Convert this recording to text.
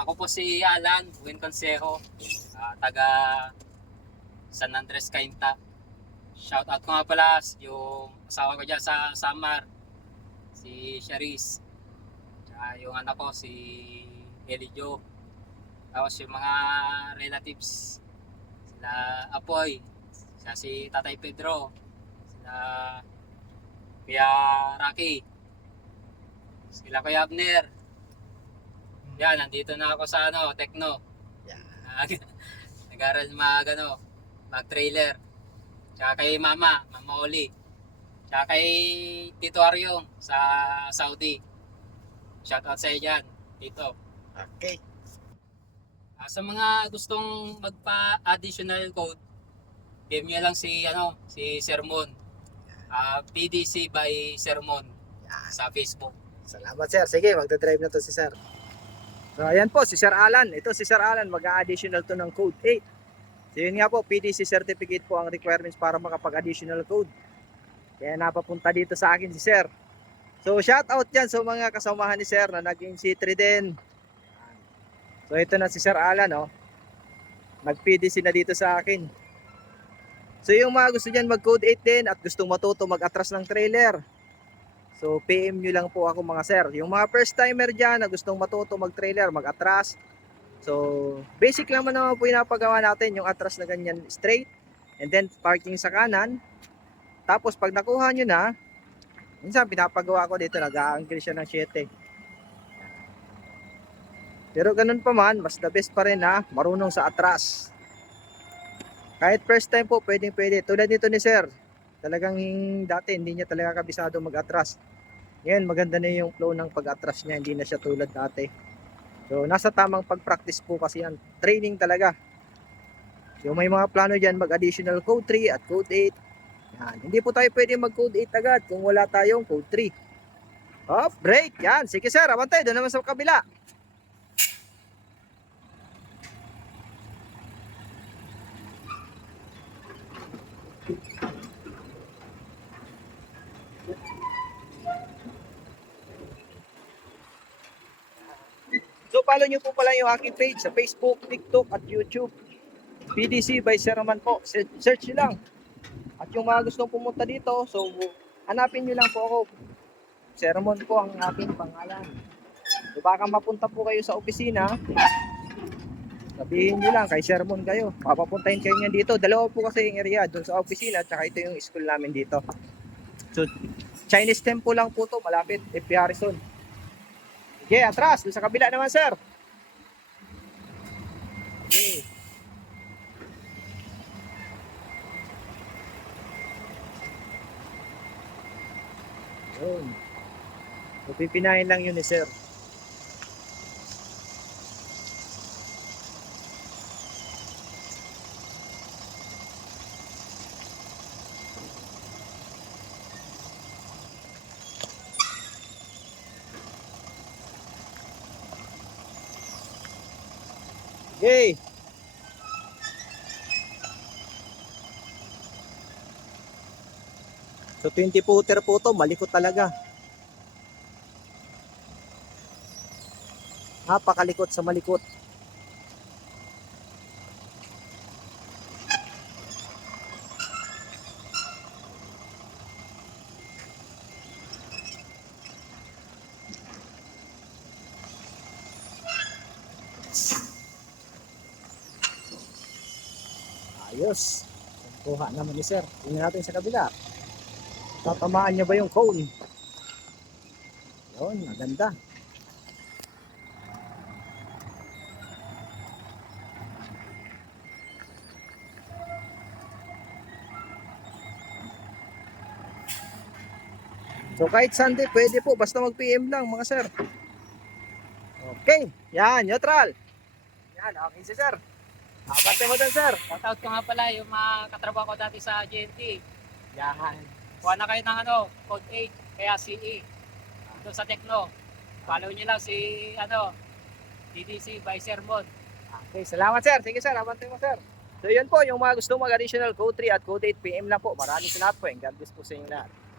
Ako po si Alan Buin Consejo, taga San Andres, Cainta. Shout out ko nga pala yung asawa ko dyan sa Samar, si Charis. Tsaka yung anak ko si Elijo. Tapos yung mga relatives, sila Apoy, sila si Tatay Pedro, sila Kuya Rocky, sila Kuya Abner. Yan, nandito na ako sa Tekno. Yeah. Nag-aral mag-trailer. Tsaka kay Mama Oli. Tsaka kay Tito Aryong sa Saudi. Shoutout sa iyo dyan, Tito. Okay. Sa mga gustong magpa-additional code, PM nyo lang si Sermon. PDC by Sermon sa Facebook. Salamat sir. Sige, magdadrive na to si sir. So ayan po si Sir Alan. Ito si Sir Alan, mag-a-additional to ng code 8. So yun nga po, PDC certificate po ang requirements para makapag-additional code. Kaya napapunta dito sa akin si Sir. So shout out dyan sa mga kasamahan ni Sir na naging C3 din. So ito na si Sir Alan, oh. Nag-PDC na dito sa akin. So yung mga gusto dyan mag-code 8 din at gustong matuto mag-atras ng trailer, so PM nyo lang po ako mga sir. Yung mga first timer dyan na gustong matuto mag-trailer, mag-atras, so basic lang naman po yung napagawa natin, yung atras na ganyan straight, and then parking sa kanan. Tapos pag nakuha nyo na, minsan pinapagawa ko dito, nag-a-angle siya ng 7. Pero ganun pa man, mas the best pa rin na marunong sa atras. Kahit first time po, pwedeng pwede. Tulad nito ni sir, talagang dati hindi niya talaga kabisado mag-atras. Ngayon maganda na yung flow ng pag-atras niya, hindi na siya tulad dati. So nasa tamang pag-practice po kasi yan, training talaga. So may mga plano dyan mag-additional code 3 at code 8. Yan. Hindi po tayo pwede mag-code 8 agad kung wala tayong code 3. Off, break, yan. Sige sir, abantay, doon naman sa kabila. So follow nyo po pala yung aking page sa Facebook, TikTok at YouTube. PDC by Sermon po. Search nyo lang. At yung mga gustong pumunta dito, so hanapin nyo lang po ako. Sermon po ang aking pangalan. So baka mapunta po kayo sa opisina, sabihin nyo lang kay Sermon kayo. Papapuntahin kayo niyan dito. Dalawa po kasi yung area doon sa opisina, tsaka ito yung school namin dito. So Chinese temple lang po to, malapit, FP Harrison. Okay, atras, doon sa kabila naman sir. Okay. Yun. So pipinahin lang yun ni sir. Okay. So 20 footer po to, malikot talaga. Napakalikot sa malikot. Ayos. Kuha naman ni sir. Tingnan natin sa kabila. Tatamaan niya ba yung cone? Yun, maganda. So kahit Sunday, pwede po. Basta mag-PM lang mga sir. Okay. Yan, neutral. Yan, okay si sir. Abante mo dun sir. Shoutout ko nga pala yung mga katrabaho ko dati sa GNT. Yan. Kuha na kayo ng code 8, kaya CE. Doon sa Tekno. Follow nyo lang si DDC by Sermon. Okay, salamat sir. Sige sir, abante mo sir. So yun po, yung mga gusto mag-additional code 3 at code 8 PM lang po. Maraming salamat po. And God bless po sa inyo lahat.